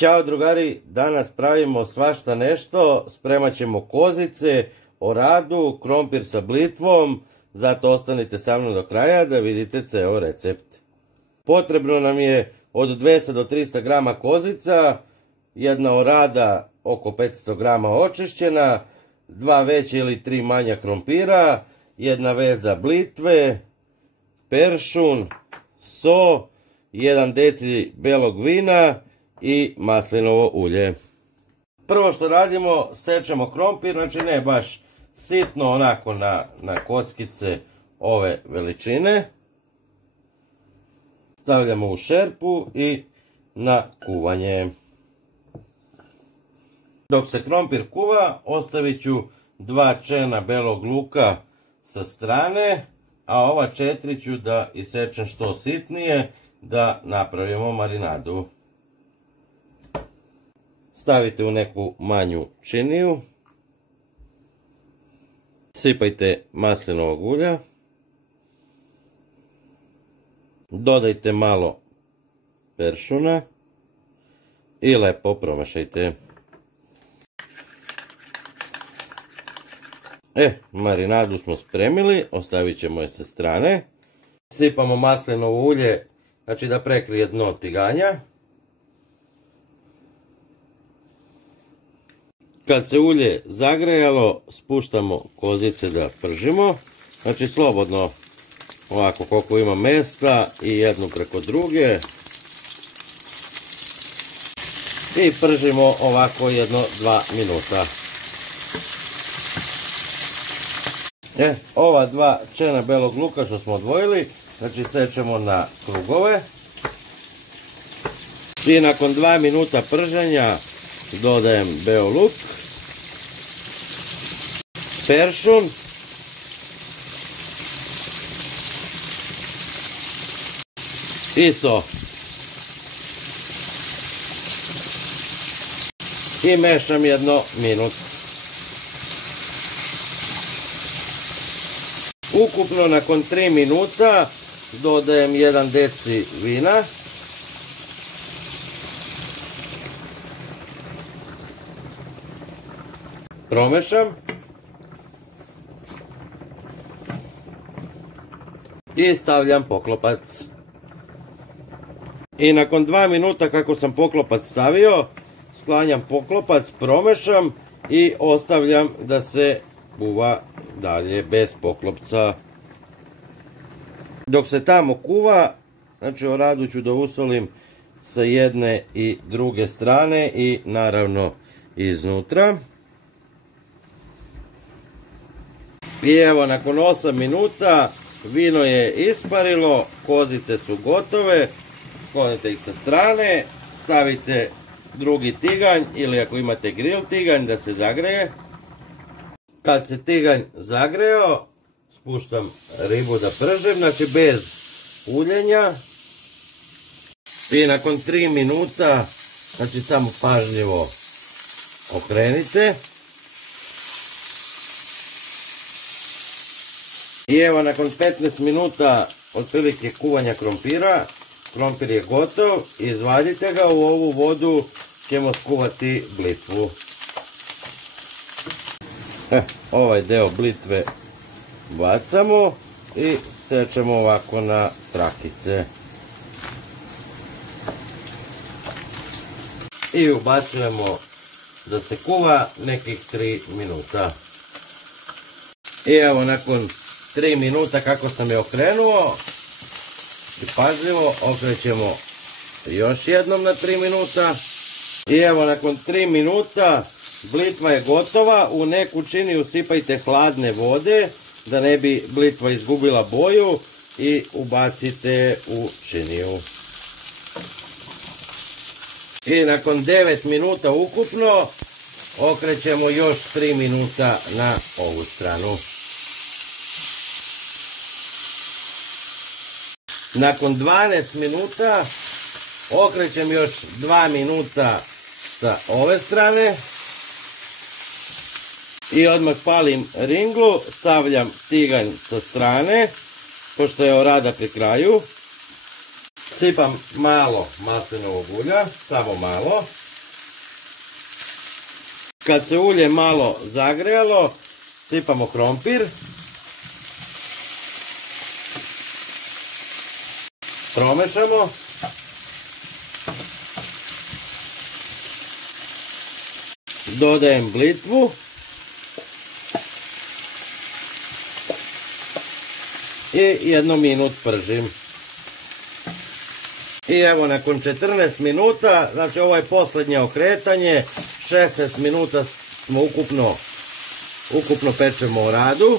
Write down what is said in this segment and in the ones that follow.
Ćao drugari, danas pravimo svašta nešto, spremat ćemo kozice, oradu, krompir sa blitvom, zato ostanite sa mnom do kraja da vidite ceo recept. Potrebno nam je od 200 do 300 grama kozica, jedna orada oko 500 grama očišćena, 2 veće ili 3 manja krompira, jedna veza blitve, peršun, so, 1 deci belog vina i maslinovo ulje. Prvo što radimo, sečemo krompir, znači ne baš sitno, onako na kockice ove veličine. Stavljamo u šerpu i na kuvanje. Dok se krompir kuva, ostavit ću 2 čena belog luka sa strane, a ova 4 ću da isečem što sitnije, da napravimo marinadu. Stavite u neku manju činiju. Sipajte maslinovog ulja. Dodajte malo peršuna i lepo promešajte. Marinadu smo spremili, ostavit ćemo je sa strane. Sipamo maslinovo ulje, znači da prekrije dno tiganja. Kad se ulje zagrejalo, spuštamo kozice da pržimo. Znači slobodno, ovako koliko ima mesta i jednu preko druge. I pržimo ovako 1-2 minuta. Ova 2 čena belog luka što smo odvojili, znači sečemo na krugove. I nakon 2 minuta prženja dodajem beo luk, peršun, i so. I mešam 1 minut. Ukupno nakon 3 minuta dodajem 1 deci vina. Promešam. I stavljam poklopac. I nakon 2 minuta kako sam poklopac stavio, sklanjam poklopac, promešam i ostavljam da se kuva dalje bez poklopca. Dok se tamo kuva, znači oradu ću da usolim sa jedne i druge strane i naravno iznutra. I evo nakon 8 minuta vino je isparilo, kozice su gotove, sklonite ih sa strane, stavite drugi tiganj ili ako imate grill tiganj da se zagreje. Kad se tiganj zagreo, spuštam ribu da pržem, znači bez uljenja. I nakon 3 minuta, znači samo pažljivo okrenite. I evo nakon 15 minuta otprilike kuvanja krompira, krompir je gotov, izvadite ga, u ovu vodu ćemo skuvati blitvu. Ovaj deo blitve bacamo i sečemo ovako na trakice. I ubacujemo da se kuva nekih 3 minuta. I evo nakon 3 minuta kako sam je okrenuo, i pažljivo okrećemo još jednom na 3 minuta. I evo nakon 3 minuta blitva je gotova, u neku činiju sipajte hladne vode da ne bi blitva izgubila boju i ubacite u činiju. I nakon 9 minuta ukupno okrećemo još 3 minuta na ovu stranu. Nakon 12 minuta okrećem još 2 minuta sa ove strane. I odmah palim ringlu, stavljam tiganj sa strane, pošto je orada pri kraju. Sipam malo maslinovog ulja, samo malo, Kad se ulje malo zagrejalo, sipamo krompir. Promešamo. Dodajem blitvu. I 1 minut pržim. I evo nakon 14 minuta, znači ovo je posljednje okretanje, 16 minuta smo ukupno pečemo oradu.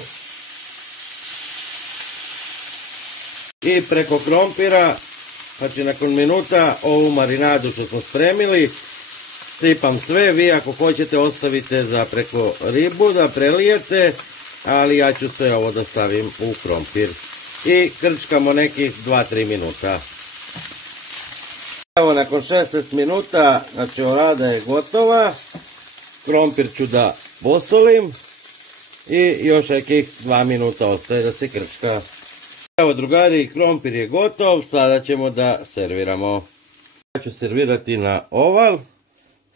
I preko krompira, znači nakon minuta ovu marinadu što smo spremili, sipam sve, vi ako hoćete ostavite za preko ribu da prelijete, ali ja ću sve ovo da stavim u krompir. I krčkamo nekih 2-3 minuta. Evo nakon 16 minuta, znači orada je gotova, krompir ću da posolim i još nekih 2 minuta ostaje da se krčka. Evo drugari, krompir je gotov, sada ćemo da serviramo. Ja ću servirati na oval,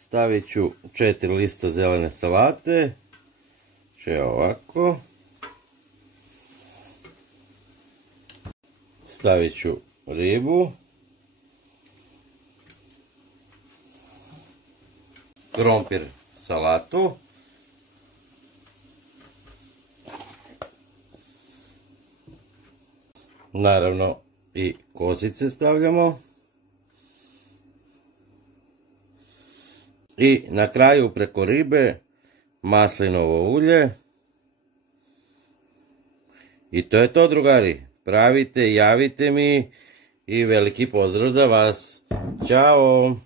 stavit ću 4 lista zelene salate, će ovako. Stavit ću ribu. Krompir, salatu. Naravno i kozice stavljamo. I na kraju preko ribe maslinovo ulje. I to je to drugari. Pravite, javite mi i veliki pozdrav za vas. Ćao!